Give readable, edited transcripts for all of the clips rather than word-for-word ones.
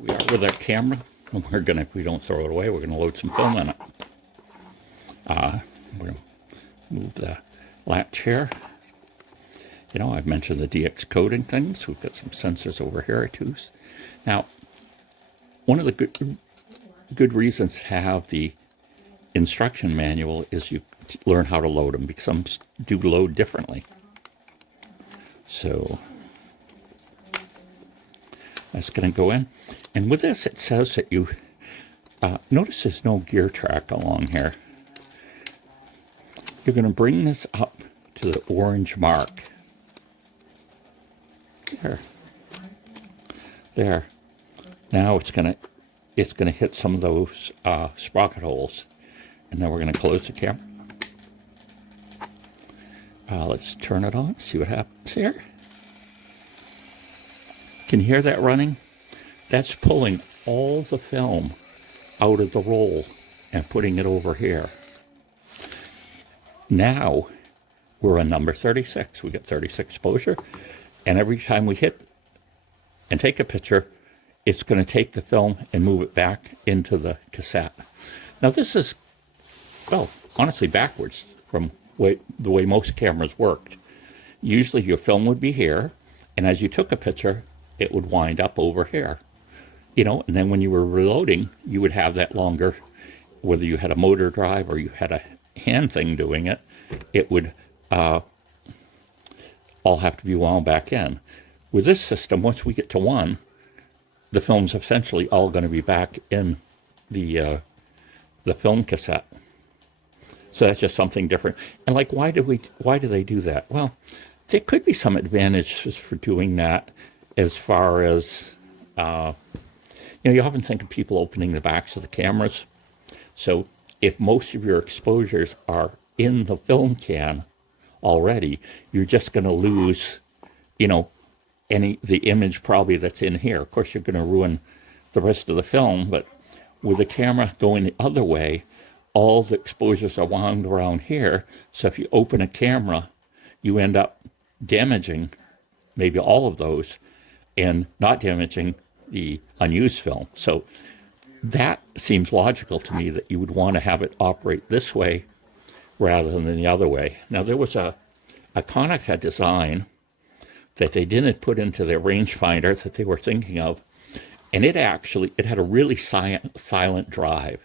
We are with our camera, and we're gonna, if we don't throw it away, we're gonna load some film in it. We're gonna move the latch here. You know, I've mentioned the DX coding things. We've got some sensors over here too. Now, one of the good reasons to have the instruction manual is you learn how to load them, because some do load differently. So that's going to go in. And with this, it says that you, notice there's no gear track along here. You're going to bring this up to the orange mark. There. Now it's going to hit some of those sprocket holes. And then we're going to close the camera. Let's turn it on, see what happens here. Can you hear that running? That's pulling all the film out of the roll and putting it over here. Now we're on number 36. We get 36 exposure. And every time we hit and take a picture, it's going to take the film and move it back into the cassette. Now this is, well, honestly backwards from the way most cameras worked. Usually your film would be here, and as you took a picture, it would wind up over here. You know, and then when you were reloading, you would have that longer, whether you had a motor drive or you had a hand thing doing it, it would all have to be wound back in. With this system, once we get to 1, the film's essentially all going to be back in the film cassette. So that's just something different. And like, why do they do that? Well, there could be some advantages for doing that, as far as, you know, you often think of people opening the backs of the cameras. So if most of your exposures are in the film can already, you're just going to lose, you know, the image probably that's in here. Of course, you're going to ruin the rest of the film, but with the camera going the other way, all the exposures are wound around here. So if you open a camera, you end up damaging maybe all of those and not damaging the unused film. So that seems logical to me, that you would want to have it operate this way rather than the other way. Now, there was a Konica design that they didn't put into their rangefinder that they were thinking of, and it had a really silent drive.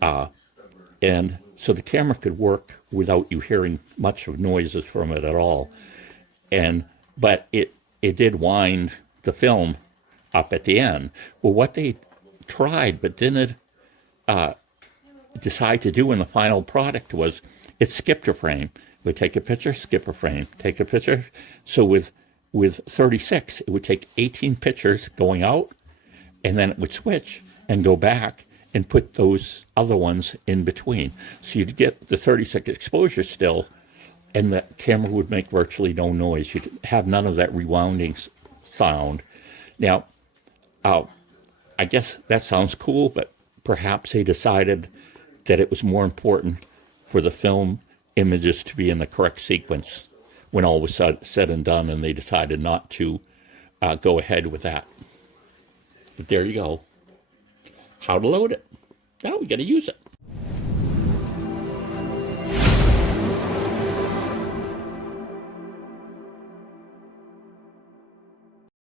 And so the camera could work without you hearing much of noises from it at all. But it did wind the film up at the end. Well, what they tried but didn't decide to do in the final product was it skipped a frame. It would take a picture, skip a frame, take a picture. So with 36, it would take 18 pictures going out, and then it would switch and go back and put those other ones in between. So you'd get the 36 exposure still, and the camera would make virtually no noise. You'd have none of that rewounding sound. Now, I guess that sounds cool, but perhaps they decided that it was more important for the film images to be in the correct sequence when all was said and done, and they decided not to go ahead with that. But there you go. How to load it. Now we got to use it.